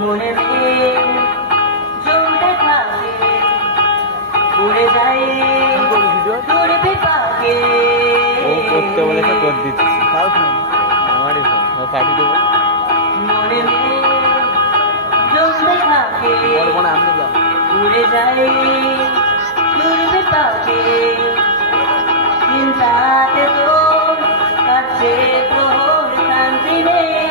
মনে জমতে থাকে উড়ে যায় দূর বিপাকে ও করতে বলে তো করে দিচ্ছি আমারই ফোন পাঠিয়ে দেবো মনে জমতে থাকে উড়ে যায় দূর বিপাকে চিন্তাতে তোর কাছে প্রহর শান্তি নেই